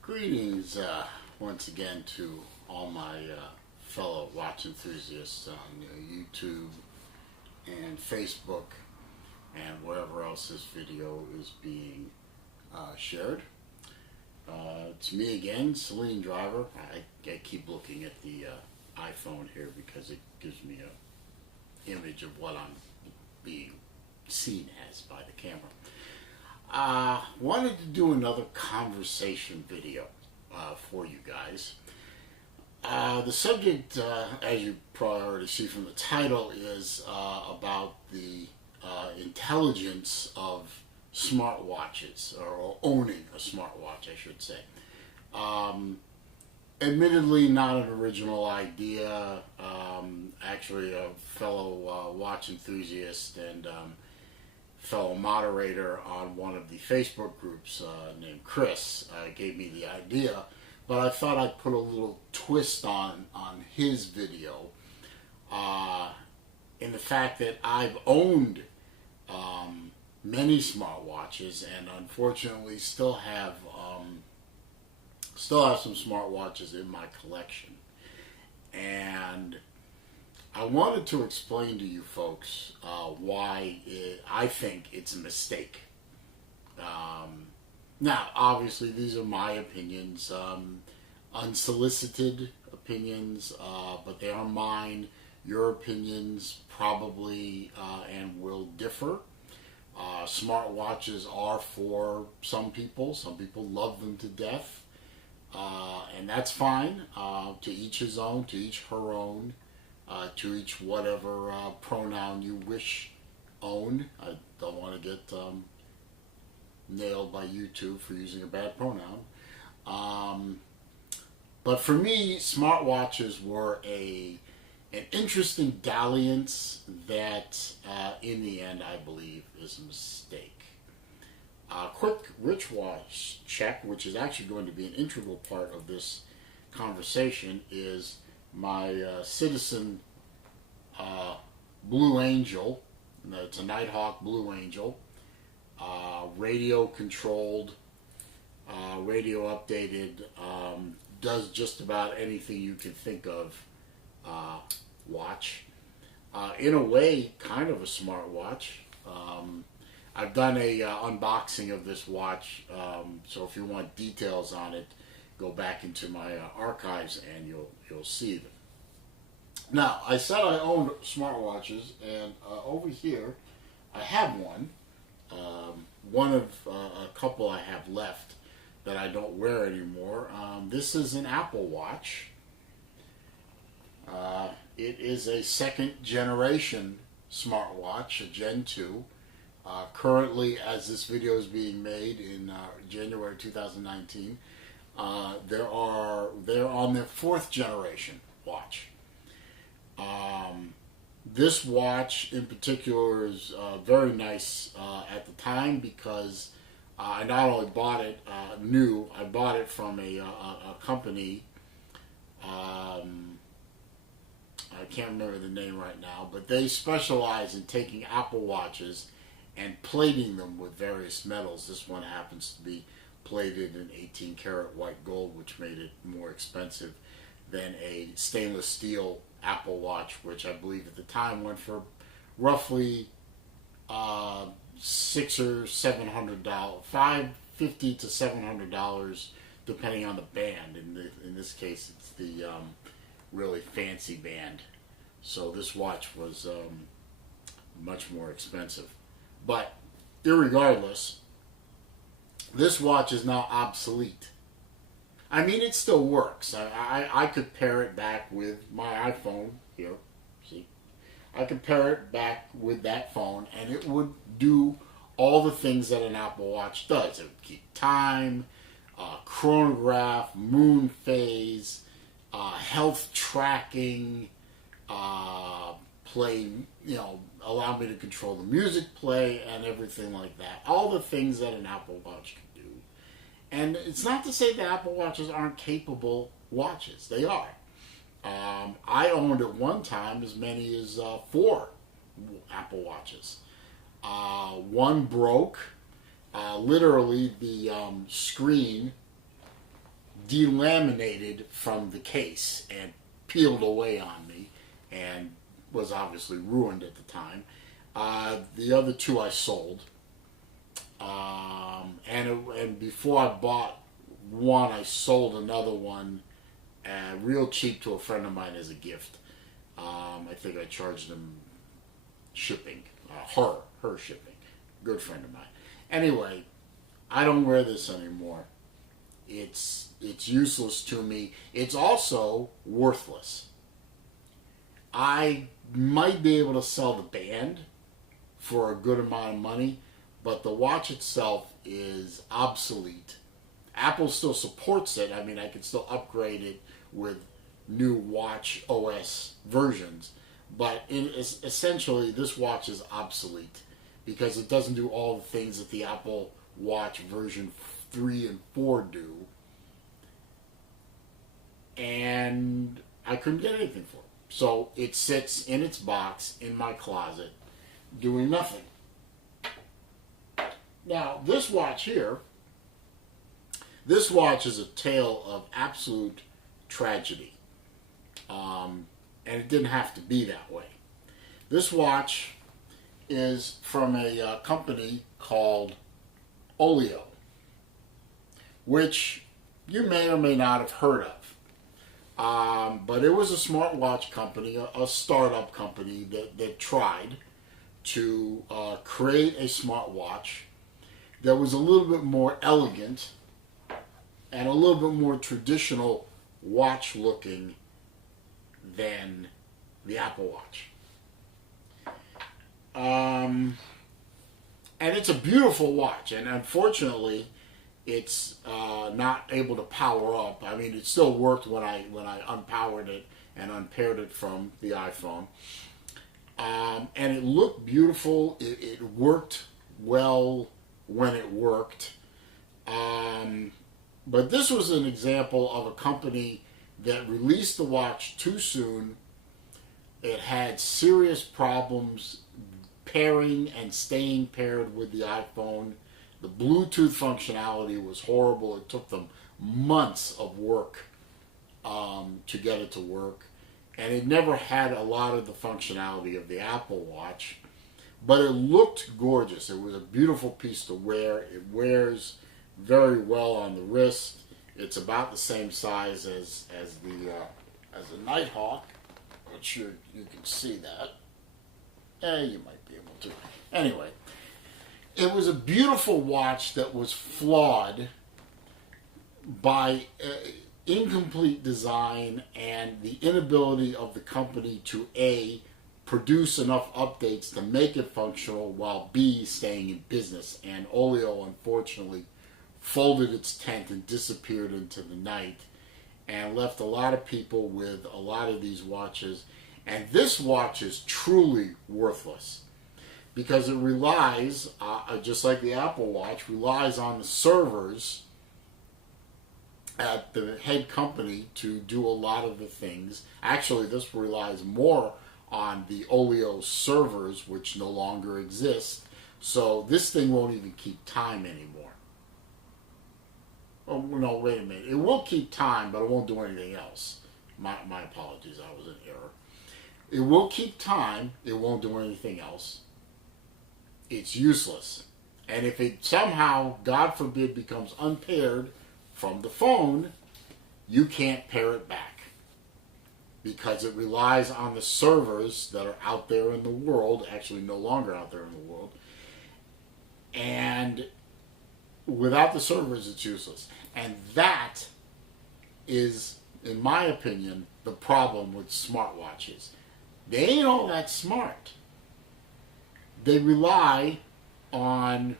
Greetings once again to all my fellow watch enthusiasts on YouTube and Facebook and wherever else this video is being shared. It's me again, Celine Driver. I keep looking at the iPhone here because it gives me an image of what I'm being seen as by the camera. Wanted to do another conversation video for you guys. The subject, as you probably already see from the title, is about the intelligence of smartwatches, or owning a smartwatch, I should say. Admittedly, not an original idea. Actually, a fellow watch enthusiast and fellow moderator on one of the Facebook groups named Chris gave me the idea, but I thought I'd put a little twist on his video in the fact that I've owned many smartwatches and unfortunately still have some smartwatches in my collection. And I wanted to explain to you folks why I think it's a mistake. Now, obviously, these are my opinions, unsolicited opinions, but they are mine. Your opinions probably and will differ. Smartwatches are for some people. Some people love them to death, and that's fine. To each his own, to each her own. To each whatever pronoun you wish own. I don't want to get nailed by YouTube for using a bad pronoun. But for me, smartwatches were an interesting dalliance that in the end I believe is a mistake. Quick rich watch check, which is actually going to be an integral part of this conversation, is my Citizen Blue Angel. It's a Nighthawk Blue Angel, radio controlled, radio updated, does just about anything you can think of watch. In a way, kind of a smart watch. I've done a unboxing of this watch, so if you want details on it, go back into my archives and you'll see them. Now, I said I owned smartwatches, and over here I have one. One of a couple I have left that I don't wear anymore. This is an Apple Watch. It is a second generation smartwatch, a Gen 2. Currently, as this video is being made in January 2019, they're on their fourth generation watch. This watch in particular is very nice at the time because I not only bought it new, I bought it from a company, I can't remember the name right now, but they specialize in taking Apple Watches and plating them with various metals. This one happens to be plated in 18 karat white gold, which made it more expensive than a stainless steel Apple Watch, which I believe at the time went for roughly $600 or $700, $550 to $700, depending on the band. In this case, it's the really fancy band. So this watch was much more expensive. But irregardless, this watch is now obsolete. I mean, it still works. I could pair it back with my iPhone here. See? I could pair it back with that phone, and it would do all the things that an Apple Watch does. It would keep time, chronograph, moon phase, health tracking, play, allow me to control the music play and everything like that. All the things that an Apple Watch can do. And it's not to say that Apple Watches aren't capable watches. They are. I owned at one time as many as 4 Apple Watches. One broke. Literally, the screen delaminated from the case and peeled away on me and was obviously ruined at the time. The other two I sold. And before I bought one, I sold another one real cheap to a friend of mine as a gift. I think I charged him shipping, her shipping. Good friend of mine. Anyway, I don't wear this anymore. It's useless to me. It's also worthless. I might be able to sell the band for a good amount of money, but the watch itself is obsolete. Apple still supports it. I mean, I can still upgrade it with new watch OS versions, but essentially this watch is obsolete because it doesn't do all the things that the Apple Watch version 3 and 4 do, and I couldn't get anything for it. So it sits in its box in my closet doing nothing. Now, this watch here, this watch is a tale of absolute tragedy. And it didn't have to be that way. This watch is from a company called Oleo, which you may or may not have heard of. But it was a smartwatch company, a startup company that tried to create a smartwatch that was a little bit more elegant and a little bit more traditional watch looking than the Apple Watch. And it's a beautiful watch, and unfortunately it's not able to power up. I mean, it still worked when I unpowered it and unpaired it from the iPhone. And it looked beautiful. It worked well when it worked. But this was an example of a company that released the watch too soon. It had serious problems pairing and staying paired with the iPhone. The Bluetooth functionality was horrible. It took them months of work to get it to work. And it never had a lot of the functionality of the Apple Watch. But it looked gorgeous. It was a beautiful piece to wear. It wears very well on the wrist. It's about the same size as the Nighthawk, which you can see that. You might be able to. Anyway, it was a beautiful watch that was flawed by incomplete design and the inability of the company to A, produce enough updates to make it functional, while B, staying in business. And Oleo, unfortunately, folded its tent and disappeared into the night and left a lot of people with a lot of these watches. And this watch is truly worthless because it relies, just like the Apple Watch, relies on the servers at the head company to do a lot of the things. Actually, this relies more on the Oleo servers, which no longer exist. So this thing won't even keep time anymore. Oh, no, wait a minute. It will keep time, but it won't do anything else. My apologies, I was in error. It will keep time, it won't do anything else. It's useless. And if it somehow, God forbid, becomes unpaired from the phone, you can't pair it back. Because it relies on the servers that are out there in the world, actually no longer out there in the world. And without the servers, it's useless. And that is, in my opinion, the problem with smartwatches. They ain't all that smart. They rely on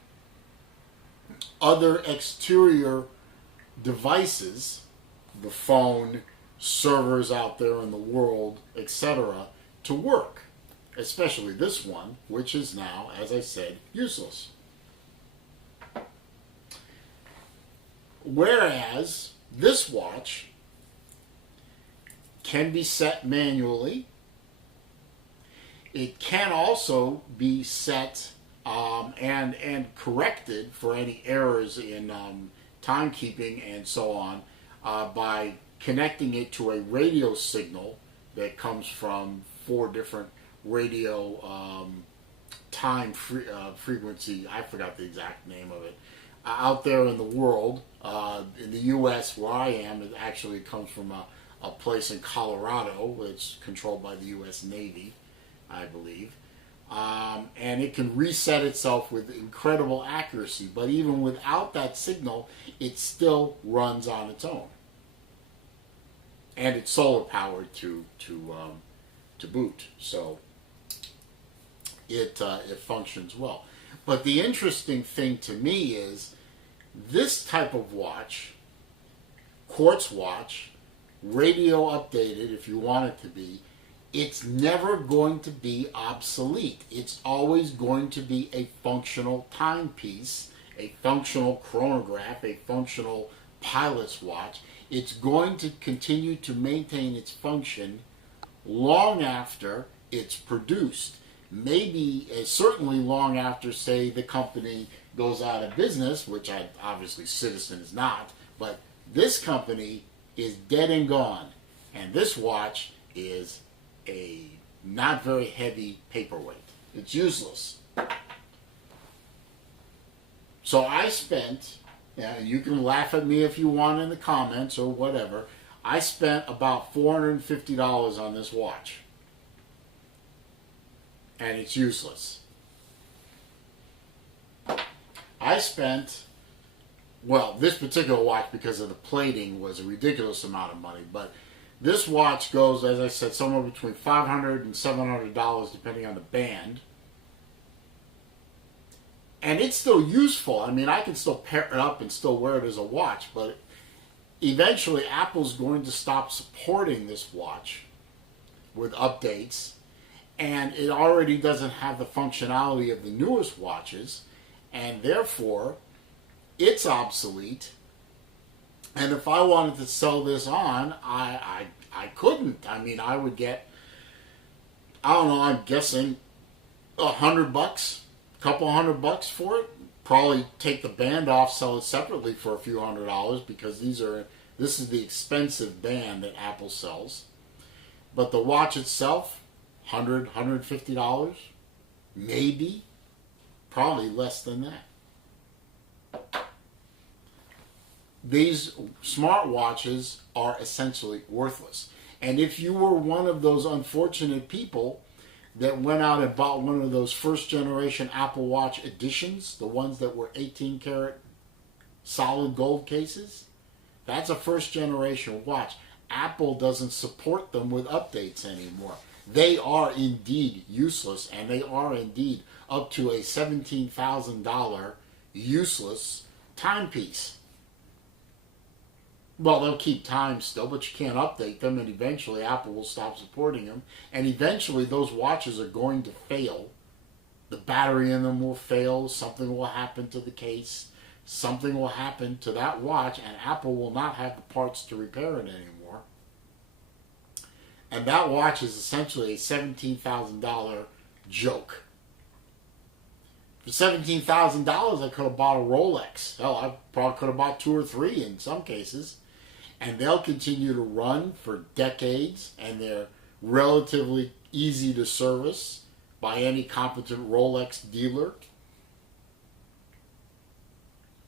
other exterior devices, the phone, servers out there in the world, etc., to work. Especially this one, which is now, as I said, useless. Whereas this watch can be set manually. It can also be set and corrected for any errors in timekeeping and so on by connecting it to a radio signal that comes from 4 different radio frequency. I forgot the exact name of it. Out there in the world, in the U.S. where I am, it actually comes from a place in Colorado. It's controlled by the U.S. Navy, I believe. And it can reset itself with incredible accuracy. But even without that signal, it still runs on its own. And it's solar powered to boot. So it functions well. But the interesting thing to me is this type of watch, quartz watch, radio updated if you want it to be, it's never going to be obsolete. It's always going to be a functional timepiece, a functional chronograph, a functional pilot's watch. It's going to continue to maintain its function long after it's produced. Maybe, certainly long after, say, the company goes out of business, which obviously Citizen is not, but this company is dead and gone. And this watch is a not very heavy paperweight. It's useless. So I spent, you can laugh at me if you want in the comments or whatever, I spent about $450 on this watch. And it's useless. I spent, well, this particular watch, because of the plating, was a ridiculous amount of money, but this watch goes, as I said, somewhere between $500 and $700 depending on the band. And it's still useful. I mean, I can still pair it up and still wear it as a watch, but eventually Apple's going to stop supporting this watch with updates, and it already doesn't have the functionality of the newest watches, and therefore it's obsolete. And if I wanted to sell this on, I couldn't. I mean, I would get, I don't know, I'm guessing $100, a couple $100 for it. Probably take the band off, sell it separately for a few $100, because this is the expensive band that Apple sells. But the watch itself, $100, $150, maybe, probably less than that. These smartwatches are essentially worthless. And if you were one of those unfortunate people that went out and bought one of those first generation Apple Watch editions, the ones that were 18 karat solid gold cases, that's a first generation watch. Apple doesn't support them with updates anymore. They are indeed useless, and they are indeed up to a $17,000 useless timepiece. Well, they'll keep time still, but you can't update them, and eventually Apple will stop supporting them, and eventually those watches are going to fail. The battery in them will fail, something will happen to the case, something will happen to that watch, and Apple will not have the parts to repair it anymore. And that watch is essentially a $17,000 joke. For $17,000, I could have bought a Rolex. Hell, I probably could have bought 2 or 3 in some cases. And they'll continue to run for decades, and they're relatively easy to service by any competent Rolex dealer.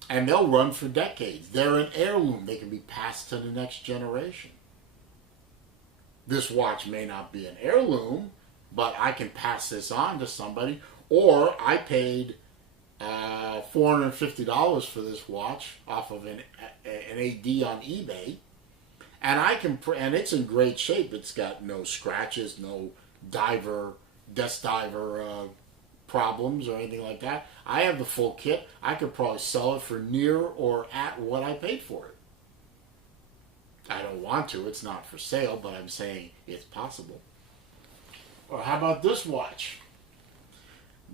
And they'll run for decades. They're an heirloom. They can be passed to the next generation. This watch may not be an heirloom, but I can pass this on to somebody. Or I paid $450 for this watch off of an AD on eBay, and it's in great shape. It's got no scratches, no desk diver problems or anything like that. I have the full kit. I could probably sell it for near or at what I paid for it. I don't want to. It's not for sale, but I'm saying it's possible. Or how about this watch?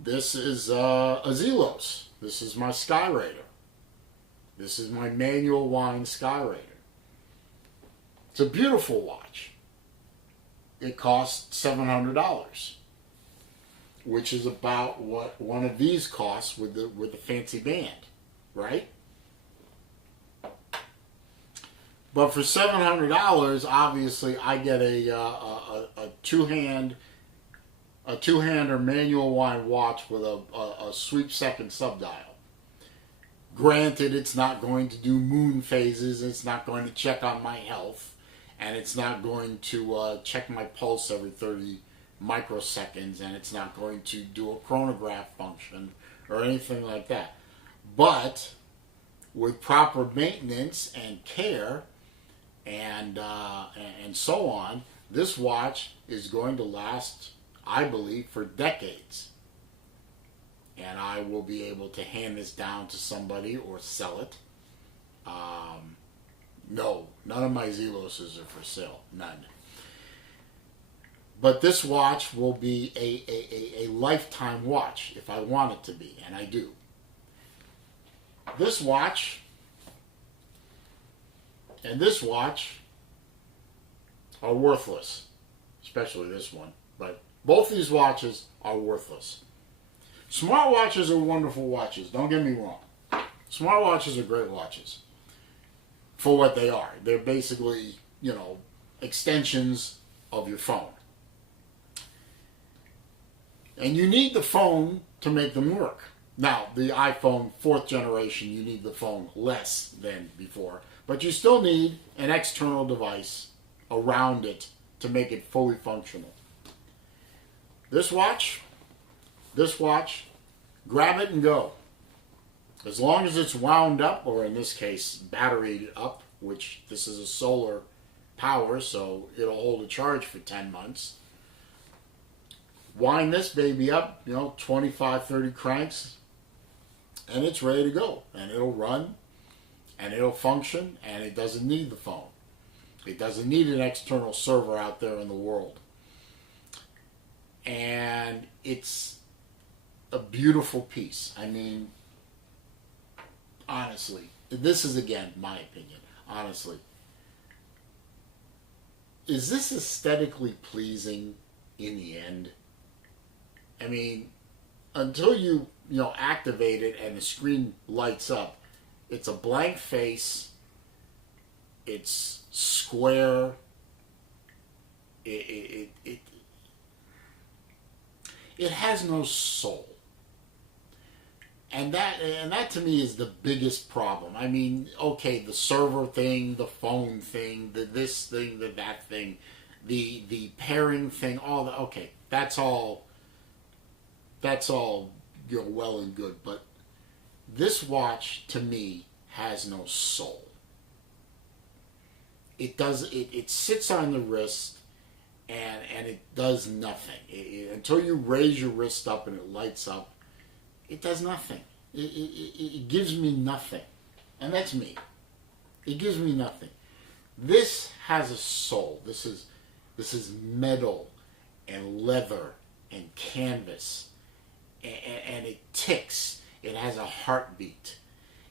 This is a Zelos. This is my Skyraider. This is my manual wind Skyraider. It's a beautiful watch. It costs $700, which is about what one of these costs with the fancy band, right? But for $700, obviously, I get a two-hander manual wind watch with a sweep second subdial. Granted, it's not going to do moon phases, it's not going to check on my health, and it's not going to check my pulse every 30 microseconds, and it's not going to do a chronograph function or anything like that. But with proper maintenance and care and so on, this watch is going to last, I believe, for decades. And I will be able to hand this down to somebody or sell it. No, none of my Zeloses are for sale. None. But this watch will be a lifetime watch if I want it to be, and I do. This watch and this watch are worthless, especially this one. But both these watches are worthless. Smartwatches are wonderful watches, don't get me wrong. Smartwatches are great watches for what they are. They're basically, extensions of your phone. And you need the phone to make them work. Now, the iPhone 4th generation, you need the phone less than before, but you still need an external device around it to make it fully functional. This watch, grab it and go. As long as it's wound up, or in this case, batteried up, which this is a solar power, so it'll hold a charge for 10 months. Wind this baby up, 25, 30 cranks, and it's ready to go. And it'll run, and it'll function, and it doesn't need the phone. It doesn't need an external server out there in the world. And it's a beautiful piece. I mean, honestly, this is, again, my opinion, honestly. Is this aesthetically pleasing in the end? I mean, until you activate it and the screen lights up, it's a blank face, it's square, it has no soul. And that to me is the biggest problem. I mean, okay, the server thing, the phone thing, the this thing, the that thing, the pairing thing, all the okay, that's all well and good, but this watch to me has no soul. It sits on the wrist and it does nothing. Until you raise your wrist up and it lights up, it does nothing. It gives me nothing. And that's me. It gives me nothing. This has a soul. This is metal and leather and canvas. And it ticks. It has a heartbeat.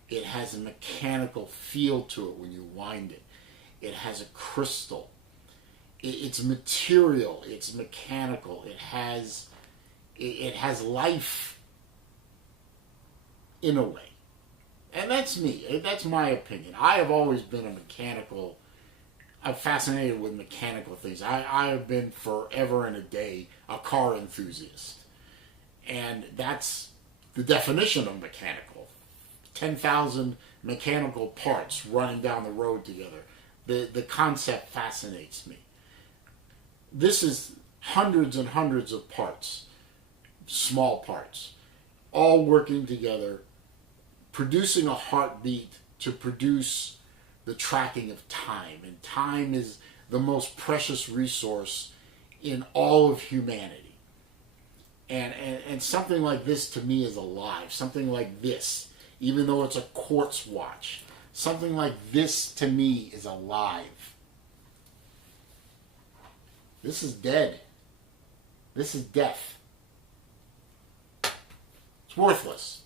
It has a mechanical feel to it when you wind it. It has a crystal. It's material. It's mechanical. It has life in a way. And that's me. That's my opinion. I have always been I'm fascinated with mechanical things. I have been forever and a day a car enthusiast. And that's the definition of mechanical. 10,000 mechanical parts running down the road together. The concept fascinates me. This is hundreds and hundreds of parts, small parts, all working together, producing a heartbeat to produce the tracking of time. And time is the most precious resource in all of humanity. And something like this to me is alive. Something like this, even though it's a quartz watch, something like this to me is alive. This is dead. This is death. It's worthless.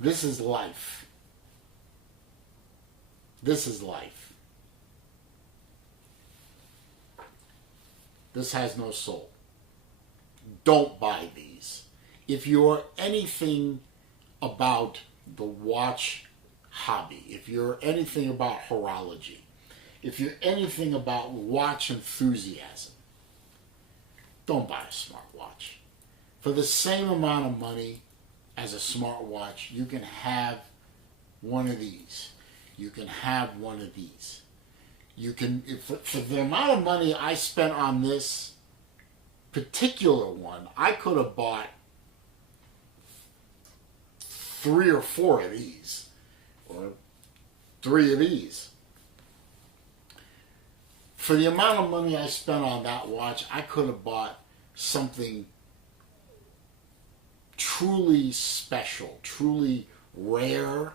This is life. This is life. This has no soul. Don't buy these. If you're anything about the watch hobby, if you're anything about horology, if you're anything about watch enthusiasm, don't buy a smartwatch. For the same amount of money as a smartwatch, you can have one of these. You can have one of these. You can, for the amount of money I spent on this particular one, I could have bought 3 or 4 of these, or 3 of these. For the amount of money I spent on that watch, I could have bought something truly special, truly rare,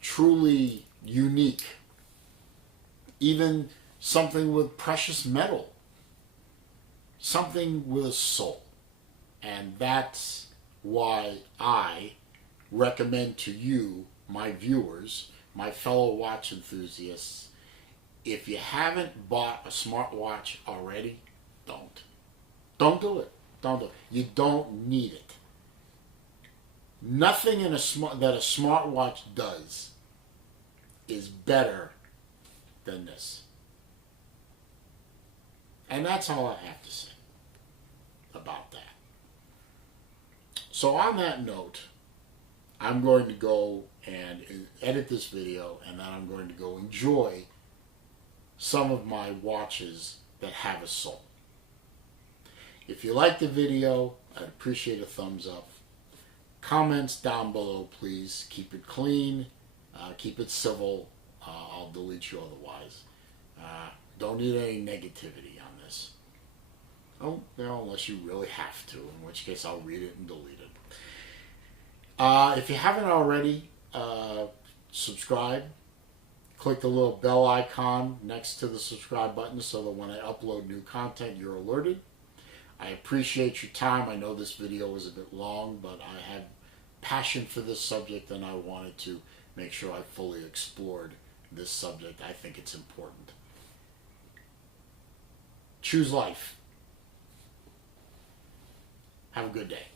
truly unique. Even something with precious metal. Something with a soul. And that's why I recommend to you, my viewers, my fellow watch enthusiasts, if you haven't bought a smartwatch already, don't. Don't do it. Don't do it. You don't need it. Nothing that a smartwatch does is better than this. And that's all I have to say about that. So on that note, I'm going to go and edit this video, and then I'm going to go enjoy some of my watches that have a soul. If you like the video, I'd appreciate a thumbs up. Comments down below, please. Keep it clean. Keep it civil. I'll delete you otherwise. Don't need any negativity on this. Oh, unless you really have to, in which case I'll read it and delete it. If you haven't already, subscribe. Click the little bell icon next to the subscribe button so that when I upload new content, you're alerted. I appreciate your time. I know this video was a bit long, but I had passion for this subject and I wanted to make sure I fully explored this subject. I think it's important. Choose life. Have a good day.